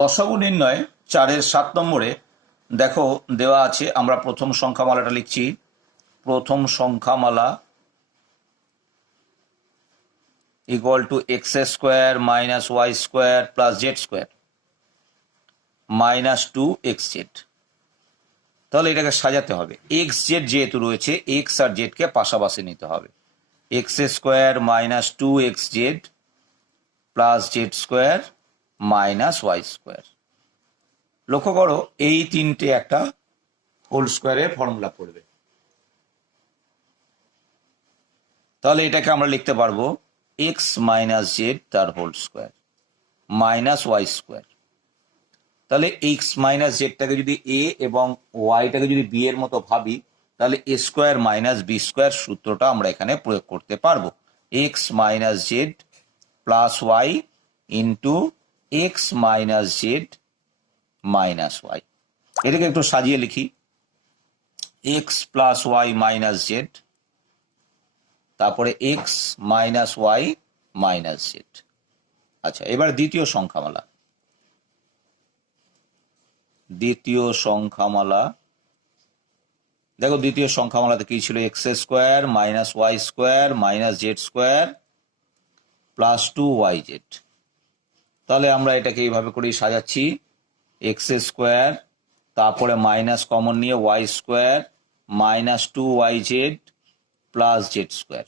লসাগু নির্ণয় 4-এর 7 নম্বরে দেখো দেওয়া আছে। আমরা প্রথম সংখ্যামালাটা লিখছি। প্রথম সংখ্যামালা equal to x square minus y square plus z square minus 2xz। তাহলে এটাকে সাজাতে হবে। এক্স জেড যেহেতু রয়েছে, এক্স আর জেডকে পাশাপাশি নিতে হবে। X square minus 2xz plus z square minus y square. লক্ষ্য করো, এই তিনটে একটা হোল স্কোয়ারের ফর্মুলা করবে। তাহলে এটাকে আমরা লিখতে পারবো এক্স মাইনাস জেড তার whole square minus y square. তাহলে এক্স মাইনাস জেডটাকে যদি এ এবং ওয়াইটাকে যদি বি এর মতো ভাবি, তাহলে A square minus B square সূত্রটা আমরা এখানে প্রয়োগ করতে পারবো। X minus z plus y into x minus z minus y. এটাকে একটু সাজিয়ে লিখি। X plus y minus z, তারপরে x minus y minus z. আচ্ছা, এবার দ্বিতীয় সংখ্যামালা। দেখো দ্বিতীয় সংখ্যামালাতে কি ছিল? X square minus y square minus z square plus 2yz। তাহলে আমরা এটাকে এইভাবে করেই সাজাচ্ছি। এক্স স্কোয়ার, তারপরে মাইনাস কমন নিয়ে y square minus 2yz plus z square.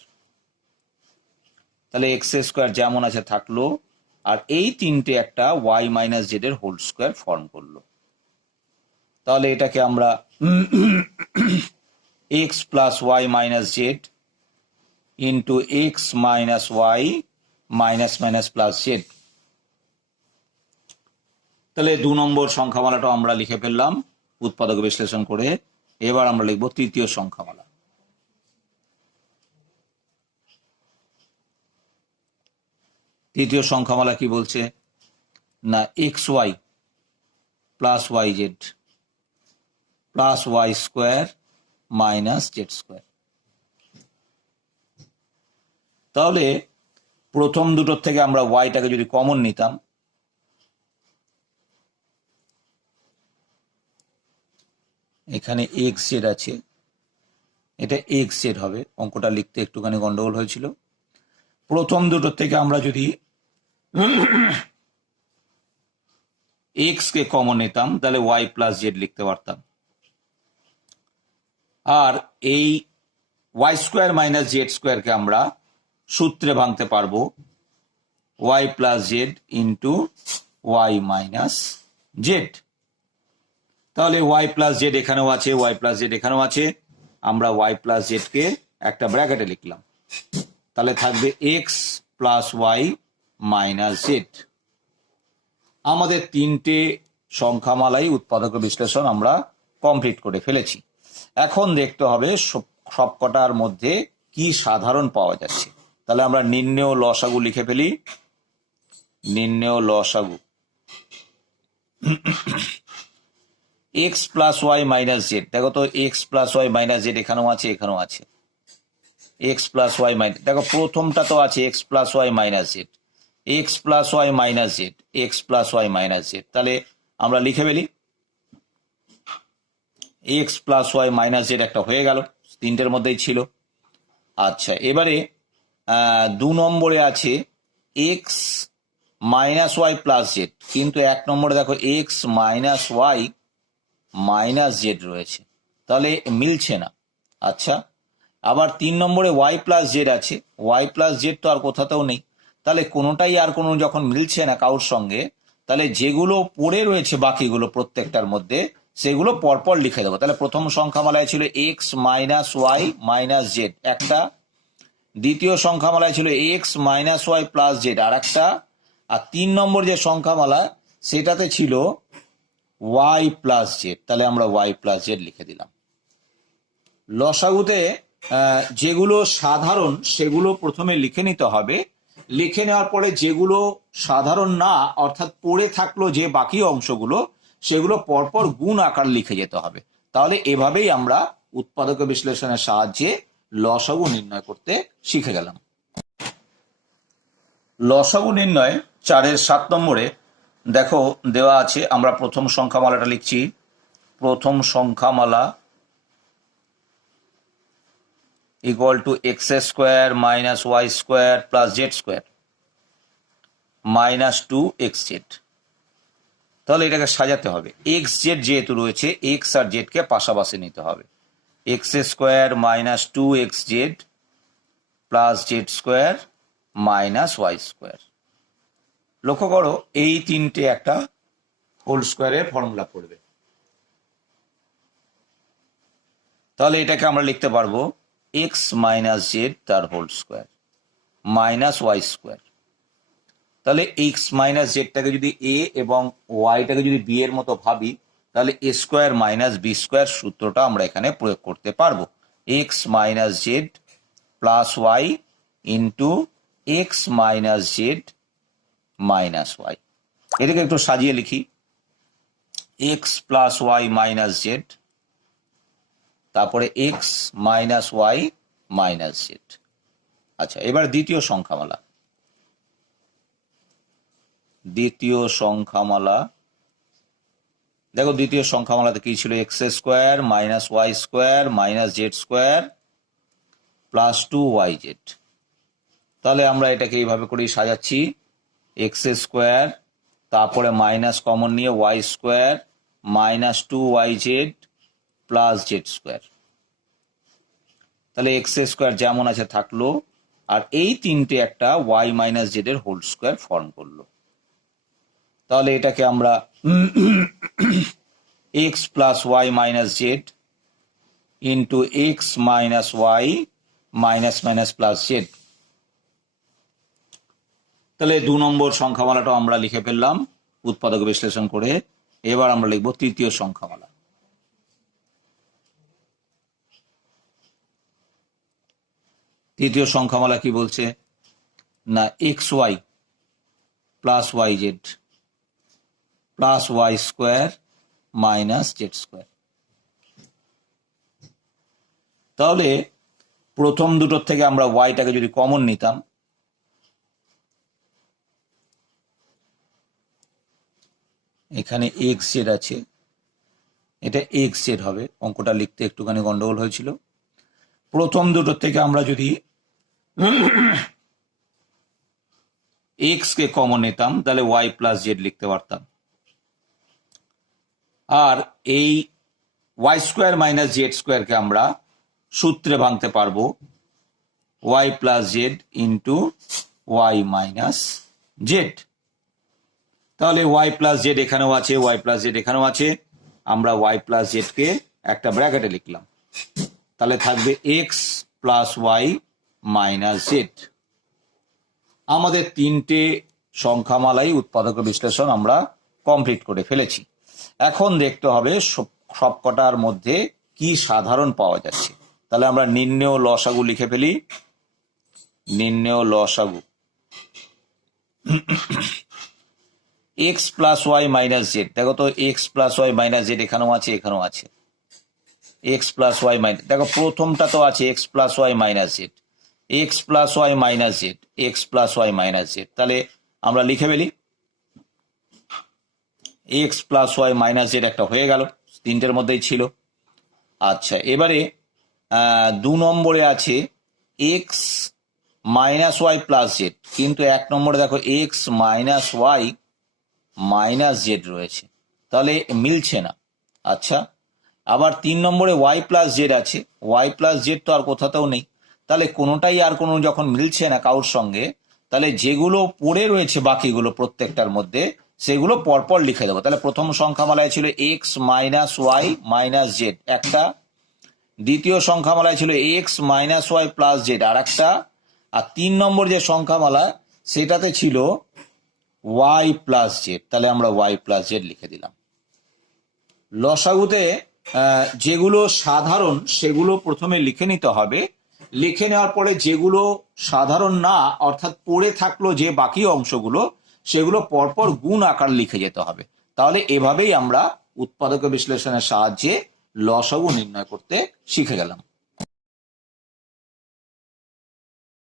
তাহলে এক্স স্কোয়ার যেমন আছে থাকলো, আর এই তিনটে একটা ওয়াই মাইনাস জেড এর হোল স্কোয়ার ফর্ম করলো। তাহলে এটাকে আমরা x plus y minus z into x minus y minus minus plus z. তাহলে 2 নম্বর সংখ্যামালাটা আমরা লিখে ফেললাম উৎপাদক বিশ্লেষণ করে। এবার আমরা লিখব তৃতীয় সংখ্যামালা। তৃতীয় সংখ্যামালা কি বলছে না, x y plus y z plus y square minus z square. তাহলে প্রথম দুটোর থেকে আমরা ওয়াইটাকে যদি কমন নিতাম, এখানে এক্স জেড আছে, এটা এক্স জেড হবে। অঙ্কটা লিখতে একটুখানি গন্ডগোল হয়েছিল। প্রথম দুটোর থেকে আমরা যদি এক্স কে কমন নিতাম, তাহলে ওয়াই প্লাস জেড লিখতে পারতাম। আর এই ওয়াই স্কোয়ার মাইনাস জেড স্কোয়ারকে আমরা সূত্রে ভাঙতে পারবো y plus z into y minus z. তাহলে ওয়াই প্লাস জেড এখানেও আছে, ওয়াই প্লাস জেড এখানেও আছে। আমরা ওয়াই প্লাস জেড কে একটা ব্র্যাকেটে লিখলাম। তাহলে থাকবে x plus y minus z. আমাদের তিনটে সংখ্যামালাই উৎপাদক বিশ্লেষণ আমরা কমপ্লিট করে ফেলেছি। এখন দেখতে হবে সবকটার মধ্যে কি সাধারণ পাওয়া যাচ্ছে। তাহলে আমরা নির্ণেয় লসাগু লিখে ফেলি। নির্ণেয় লসাগু x plus y minus z. দেখো তো, x plus y minus z এখানেও আছে, এখানেও আছে। এক্স প্লাস ওয়াই মাইনাস, দেখো প্রথমটা তো আছে x plus y minus z, x plus y minus z, x plus y minus z. তাহলে আমরা লিখে ফেলি x plus y minus z একটা হয়ে গেল, তিনটের মধ্যেই ছিল। আচ্ছা, এবারে 2 নম্বরে আছে x minus y plus z, কিন্তু 1 নম্বরে দেখো x minus y minus z রয়েছে, তাহলে মিলছে না। আচ্ছা, আবার 3 নম্বরে ওয়াই প্লাস জেড আছে, ওয়াই প্লাস জেড তো আর কোথাতেও নেই। তাহলে কোনোটাই আর কোনো যখন মিলছে না কারোর সঙ্গে, তাহলে যেগুলো পড়ে রয়েছে বাকিগুলো প্রত্যেকটার মধ্যে, সেগুলো পরপর লিখে দেবো। তাহলে প্রথম সংখ্যামালায় ছিল x minus y minus z একটা, দ্বিতীয় সংখ্যামালায় ছিল x minus y plus z আর একটা, আর 3 নম্বর যে সংখ্যামালা সেটাতে ছিল ওয়াই প্লাস জেড। তাহলে আমরা ওয়াই প্লাস জেড লিখে দিলাম। লসাগুতে যেগুলো সাধারণ সেগুলো প্রথমে লিখে নিতে হবে। লিখে নেওয়ার পরে যেগুলো সাধারণ না, অর্থাৎ পড়ে থাকলো যে বাকি অংশগুলো, সেগুলো পরপর গুণ আকার লিখে যেতে হবে। তাহলে এভাবেই আমরা উৎপাদক বিশ্লেষণের সাহায্যে লসাগু নির্ণয় করতে শিখে গেলাম। লসাগু নির্ণয় 4-এর 7 নম্বরে দেখো দেওয়া আছে, আমরা প্রথম সংখ্যামালাটা লিখছি। প্রথম সংখ্যামালা equal to x square minus y square plus z square minus 2xz। তাহলে এটাকে সাজাতে হবে। এক্স জেড যেহেতু রয়েছে, এক্স আর জেডকে পাশাপাশি নিতে হবে। X square minus 2xz plus z square minus y square. লক্ষ্য করো, এই তিনটে একটা হোল স্কোয়ারের ফর্মুলা করবে। তাহলে এটাকে আমরা লিখতে পারবো এক্স মাইনাস জেড তার whole square minus y square. তাহলে এক্স মাইনাস জেডটাকে যদি এ এবং ওয়াইটাকে যদি বি এর মতো ভাবি, তাহলে A square minus B square সূত্রটা আমরা এখানে প্রয়োগ করতে পারবো। X minus z plus y into x minus z minus y. এটাকে একটু সাজিয়ে লিখি, x plus y minus z, তারপরে x minus y minus z. আচ্ছা, এবার দ্বিতীয় সংখ্যামালা। দ্বিতীয় সংখ্যামালা দেখো, দ্বিতীয় সংখ্যামালাতে কি ছিল? X square minus y square minus z square plus 2yz। তাহলে আমরা এটাকে এইভাবে করেই সাজাচ্ছি, এক্স স্কোয়ার তারপরে মাইনাস কমন নিয়ে y square minus 2yz plus z square. তাহলে এক্স স্কোয়ার যেমন আছে থাকলো, আর এই তিনটে একটা ওয়াই মাইনাস জেড এর হোল স্কোয়ার ফর্ম করলো। তাহলে এটাকে আমরা x plus y minus z into x minus y minus minus plus z. তাহলে 2 নম্বর সংখ্যামালাটা আমরা লিখে ফেললাম উৎপাদক বিশ্লেষণ করে। এবার আমরা লিখব তৃতীয় সংখ্যামালা। তৃতীয় সংখ্যামালা কি বলছে না, x y plus y z plus y square minus z square. তাহলে প্রথম দুটোর থেকে আমরা ওয়াইটাকে যদি কমন নিতাম, এখানে এক্স জেড আছে, এটা এক্স জেড হবে। অঙ্কটা লিখতে একটুখানি গন্ডগোল হয়েছিল। প্রথম দুটোর থেকে আমরা যদি এক্স কে কমন নিতাম, তাহলে ওয়াই প্লাস জেড লিখতে পারতাম। আর এই ওয়াই স্কোয়ার মাইনাস জেড স্কোয়ারকে আমরা সূত্রে ভাঙতে পারবো, y plus z into y minus z. তাহলে ওয়াই প্লাস জেড এখানেও আছে, ওয়াই প্লাস জেড এখানেও আছে। আমরা ওয়াই প্লাস জেড কে একটা ব্র্যাকেটে লিখলাম। তাহলে থাকবে x plus y minus z. আমাদের তিনটে সংখ্যামালাই উৎপাদক বিশ্লেষণ আমরা কমপ্লিট করে ফেলেছি। এখন দেখতে হবে সবকটার মধ্যে কি সাধারণ পাওয়া যাচ্ছে। তাহলে আমরা নির্ণেয় লসাগু লিখে ফেলি। নির্ণেয় লসাগু x plus y minus z. দেখো তো, x plus y minus z এখানেও আছে, এখানেও আছে। এক্স প্লাস ওয়াই মাইনাস, দেখো প্রথমটা তো আছে x plus y minus z, x plus y minus z, x plus y minus z. তাহলে আমরা লিখে ফেলি, x plus y minus z একটা হয়ে গেল, তিনটের মধ্যেই ছিল। আচ্ছা, এবারে 2 নম্বরে আছে x minus y plus z, কিন্তু 1 নম্বরে দেখো x minus y minus z রয়েছে, তাহলে মিলছে না। আচ্ছা, আবার 3 নম্বরে ওয়াই প্লাস জেড আছে, ওয়াই প্লাস জেড তো আর কোথাতেও নেই। তাহলে কোনোটাই আর কোনো যখন মিলছে না কারোর সঙ্গে, তাহলে যেগুলো পড়ে রয়েছে বাকিগুলো প্রত্যেকটার মধ্যে, সেগুলো পরপর লিখে দেবো। তাহলে প্রথম সংখ্যামালায় ছিল x minus y minus z একটা, দ্বিতীয় সংখ্যামালায় ছিল x minus y plus z আর একটা, আর 3 নম্বর যে সংখ্যামালা সেটাতে ছিল ওয়াই প্লাস জেড। তাহলে আমরা ওয়াই প্লাস জেড লিখে দিলাম। লসাগুতে যেগুলো সাধারণ সেগুলো প্রথমে লিখে নিতে হবে। লিখে নেওয়ার পরে যেগুলো সাধারণ না, অর্থাৎ পড়ে থাকলো যে বাকি অংশগুলো, সেগুলো পরপর গুণ আকার লিখে যেতে হবে। তাহলে এভাবেই আমরা উৎপাদক বিশ্লেষণের সাহায্যে লসাগু নির্ণয় করতে শিখে গেলাম।